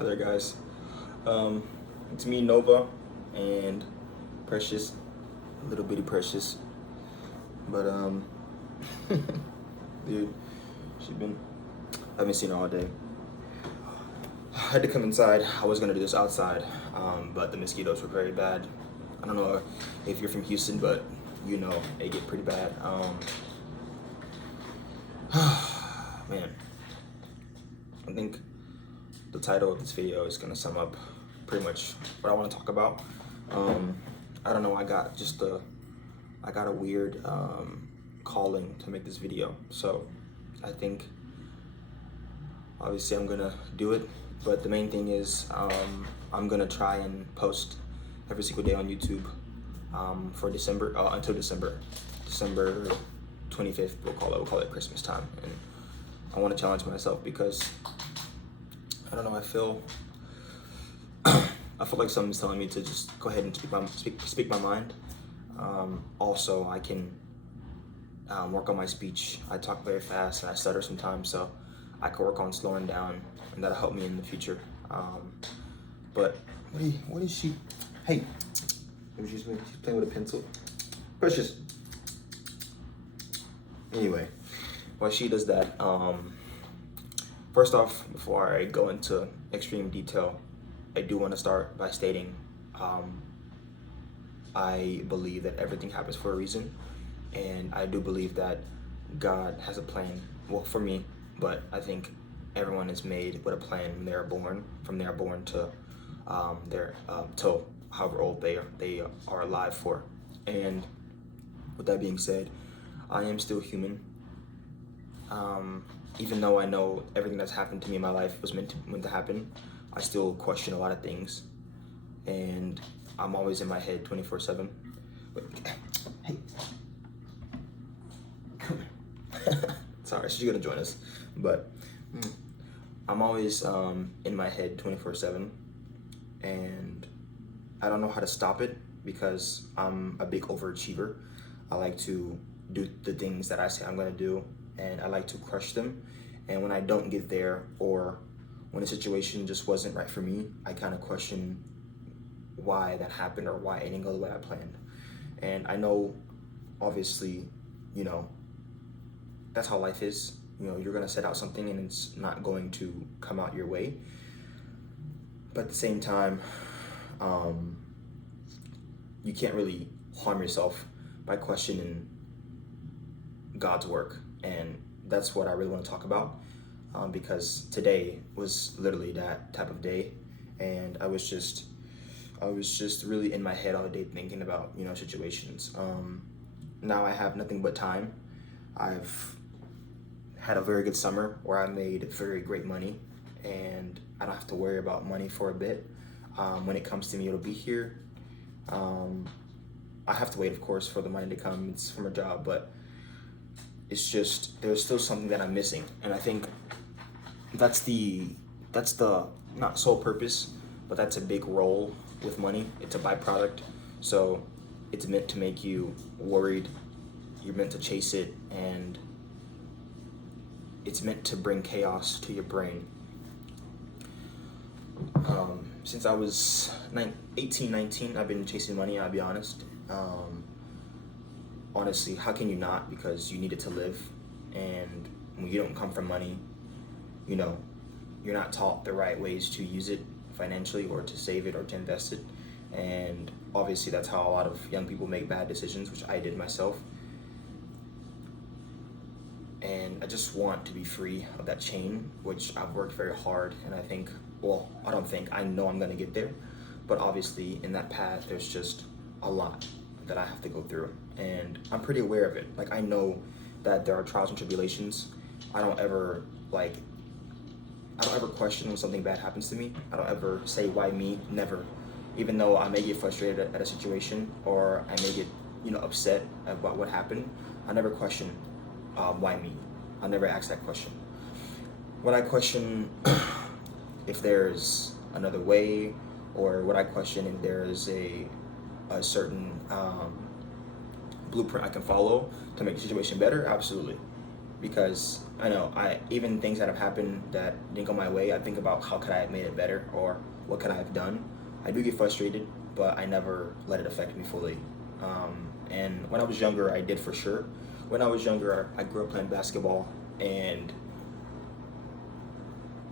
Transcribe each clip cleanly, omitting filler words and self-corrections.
Hi there, guys. Um, it's me, Nova, and Precious, little bitty Precious. But dude, she's been. I haven't seen her all day. I had to come inside. I was gonna do this outside, but the mosquitoes were very bad. I don't know if you're from Houston, but you know they get pretty bad. Man, I think the title of this video is gonna sum up pretty much what I want to talk about. I don't know. I got a weird calling to make this video, so I think obviously I'm gonna do it. But the main thing is I'm gonna try and post every single day on YouTube for December until December 25th. We'll call it Christmas time, and I want to challenge myself because I don't know. I feel like something's telling me to just go ahead and speak my mind. Also, I can work on my speech. I talk very fast and I stutter sometimes, so I can work on slowing down, and that'll help me in the future. But what is she? Hey, she's playing with a pencil. Precious. Anyway, while she does that, first off, before I go into extreme detail, I do want to start by stating I believe that everything happens for a reason, and I do believe that God has a plan. Well, for me, but I think everyone is made with a plan when they are born. From they are born to their till however old they are alive for. And with that being said, I am still human. Even though I know everything that's happened to me in my life was meant to happen, I still question a lot of things, and I'm always in my head 24/7. But hey, sorry, she's gonna join us, but I'm always in my head 24/7, and I don't know how to stop it because I'm a big overachiever. I like to do the things that I say I'm gonna do, and I like to crush them. And when I don't get there, or when a situation just wasn't right for me, I kind of question why that happened or why it didn't go the way I planned. And I know, obviously, you know, that's how life is. You know, you're gonna set out something and it's not going to come out your way. But at the same time, you can't really harm yourself by questioning God's work. And that's what I really want to talk about, because today was literally that type of day, and I was just really in my head all day thinking about, you know, situations. Now I have nothing but time. I've had a very good summer where I made very great money, and I don't have to worry about money for a bit. When it comes to me, it'll be here. I have to wait, of course, for the money to come. It's from a job, but it's just there's still something that I'm missing, and I think that's the not sole purpose, but that's a big role with money. It's a byproduct, so it's meant to make you worried. You're meant to chase it, and it's meant to bring chaos to your brain. Since I was 18, 19, I've been chasing money, I'll be honest. Honestly, how can you not? Because you need it to live, and when you don't come from money, you know, you're not taught the right ways to use it financially, or to save it, or to invest it. And obviously that's how a lot of young people make bad decisions, which I did myself. And I just want to be free of that chain, which I've worked very hard, and I think, well, I know I'm gonna get there, but obviously in that path there's just a lot that I have to go through, and I'm pretty aware of it. Like, I know that there are trials and tribulations. I don't ever question when something bad happens to me. I don't ever say, why me? Never. Even though I may get frustrated at a situation, or I may get, you know, upset about what happened, I never question why me. I never ask that question. What I question if there's another way, or what I question if there is a certain blueprint I can follow to make the situation better. Absolutely. because I know even things that have happened that didn't go my way, I think about how could I have made it better or what could I have done. I do get frustrated, but I never let it affect me fully. And when I was younger, I did for sure. When I was younger, I grew up playing basketball, and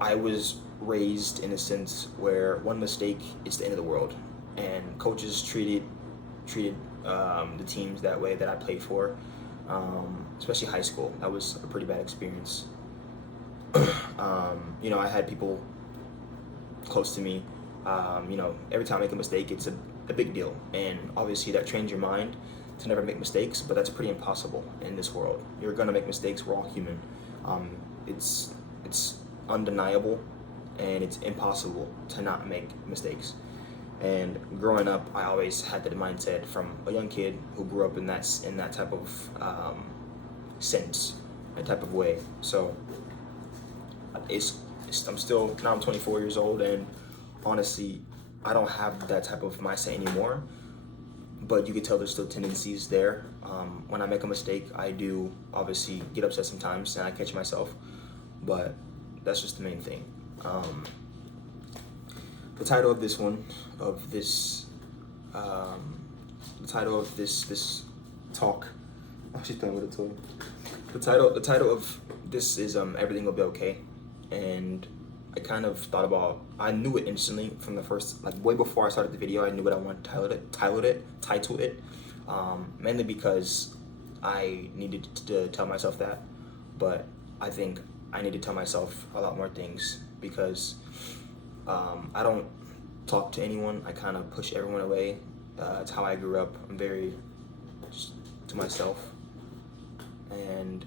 I was raised in a sense where one mistake is the end of the world, and coaches treated the teams that way that I played for, especially high school. That was a pretty bad experience. I had people close to me. Every time I make a mistake, it's a big deal, and obviously that trains your mind to never make mistakes. But that's pretty impossible in this world. You're gonna make mistakes. We're all human. It's undeniable, and it's impossible to not make mistakes. And growing up, I always had that mindset from a young kid who grew up in that type of sense, that type of way. So I'm 24 years old, and honestly, I don't have that type of mindset anymore. But you can tell there's still tendencies there. When I make a mistake, I do obviously get upset sometimes, and I catch myself. But that's just the main thing. The title of this talk. Oh, she's playing with a toy. The title of this is Everything Will Be Okay, and I kind of thought about. I knew it instantly from the first, like way before I started the video. I knew what I wanted to title it, mainly because I needed to tell myself that, but I think I need to tell myself a lot more things because I don't talk to anyone. I kind of push everyone away. It's how I grew up. I'm very just to myself, and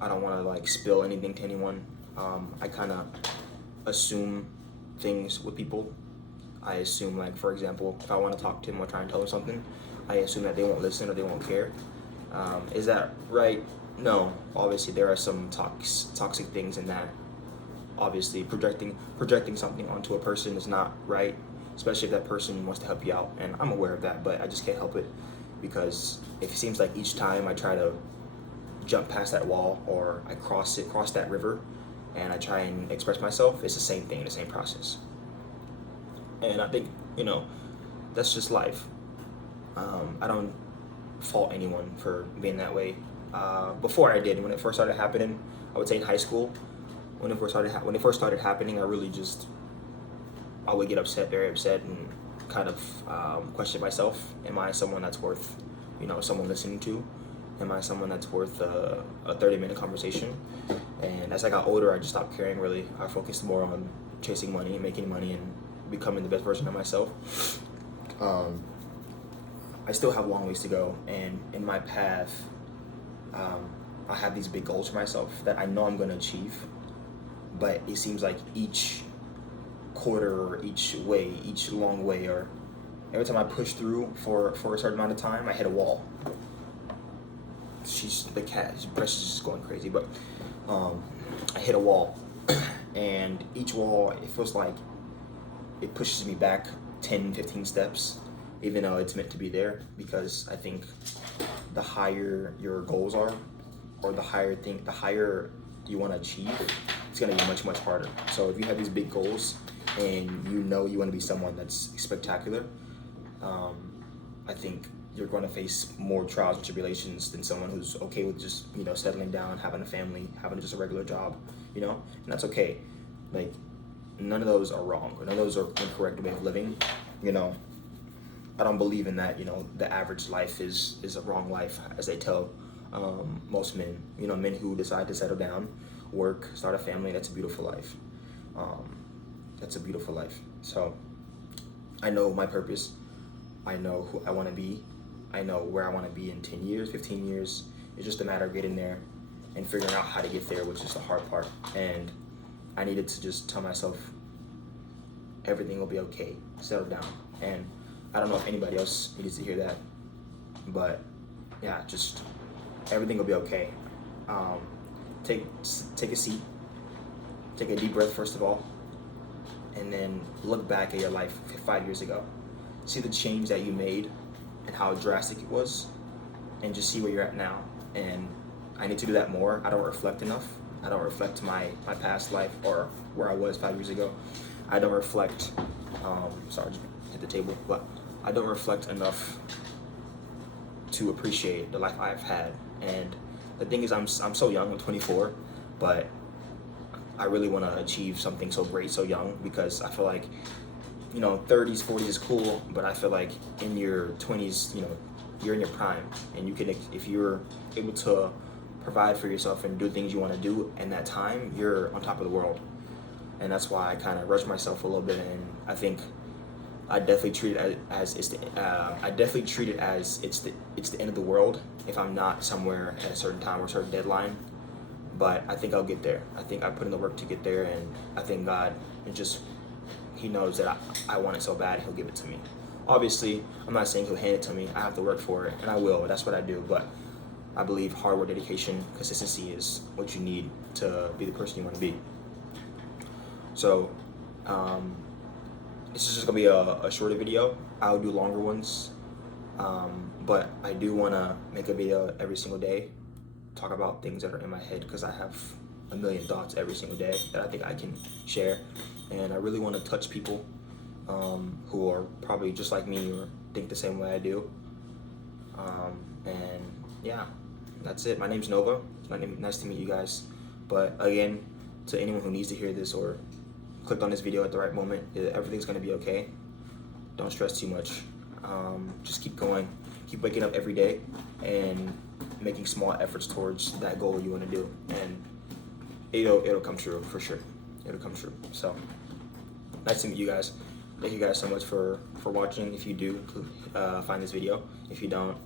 I don't want to like spill anything to anyone. I kind of assume things with people. I assume, like, for example, if I want to talk to them or try and tell them something, I assume that they won't listen or they won't care. Is that right? No. Obviously, there are some toxic things in that. Obviously, projecting something onto a person is not right, especially if that person wants to help you out. And I'm aware of that, but I just can't help it because it seems like each time I try to jump past that wall or I cross that river, and I try and express myself, it's the same thing, the same process. And I think, that's just life. I don't fault anyone for being that way. Before I did, when it first started happening, I would say in high school, when it first started happening, I would get upset, very upset, and kind of question myself. Am I someone that's worth, someone listening to? Am I someone that's worth a 30-minute conversation? And as I got older, I just stopped caring, really. I focused more on chasing money, making money, and becoming the best version of myself. I still have a long ways to go, and in my path, I have these big goals for myself that I know I'm going to achieve, but it seems like each quarter or each long way, or every time I push through for a certain amount of time, I hit a wall. The cat, Precious is just going crazy, but I hit a wall, and each wall, it feels like it pushes me back 10, 15 steps, even though it's meant to be there, because I think the higher your goals are, or the higher you want to achieve, it's going to be much, much harder. So if you have these big goals and you want to be someone that's spectacular, I think you're going to face more trials and tribulations than someone who's okay with just, settling down, having a family, having just a regular job, and that's okay. Like, none of those are wrong, or none of those are incorrect way of living. I don't believe in that, the average life is a wrong life, as they tell most men. Men who decide to settle down, work, start a family, that's a beautiful life. That's a beautiful life. So I know my purpose. I know who I want to be. I know where I want to be in 10 years, 15 years. It's just a matter of getting there and figuring out how to get there, which is the hard part. And I needed to just tell myself everything will be okay. Settle down. And I don't know if anybody else needs to hear that, but yeah, just everything will be okay. Take a seat, take a deep breath first of all, and then look back at your life 5 years ago. See the change that you made and how drastic it was, and just see where you're at now. And I need to do that more. I don't reflect enough. I don't reflect my past life or where I was 5 years ago. I don't reflect, sorry, just hit the table, but I don't reflect enough to appreciate the life I've had. And the thing is, I'm so young, I'm 24, but I really want to achieve something so great so young, because I feel like, 30s, 40s is cool, but I feel like in your 20s, you're in your prime, and you can, if you're able to provide for yourself and do things you want to do in that time, you're on top of the world. And that's why I kind of rush myself a little bit, and I think I definitely treat it as it's the end of the world if I'm not somewhere at a certain time or a certain deadline. But I think I'll get there. I think I put in the work to get there, and I think God, He knows that I want it so bad, He'll give it to me. Obviously, I'm not saying He'll hand it to me. I have to work for it, and I will. That's what I do. But I believe hard work, dedication, consistency is what you need to be the person you want to be. So, this is just gonna be a shorter video. I'll do longer ones, but I do want to make a video every single day, talk about things that are in my head, because I have a million thoughts every single day that I think I can share, and I really want to touch people who are probably just like me or think the same way I do. And yeah, that's it. My name's Nova. Nice to meet you guys. But again, to anyone who needs to hear this or clicked on this video at the right moment, everything's going to be okay. Don't stress too much. Just keep going. Keep waking up every day and making small efforts towards that goal you want to do, and it'll come true for sure. It'll come true. So nice to meet you guys. Thank you guys so much for watching. If you do find this video, if you don't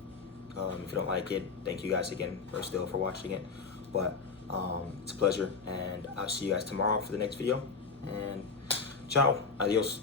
like it, thank you guys again for watching it. But it's a pleasure, and I'll see you guys tomorrow for the next video. And ciao, adios.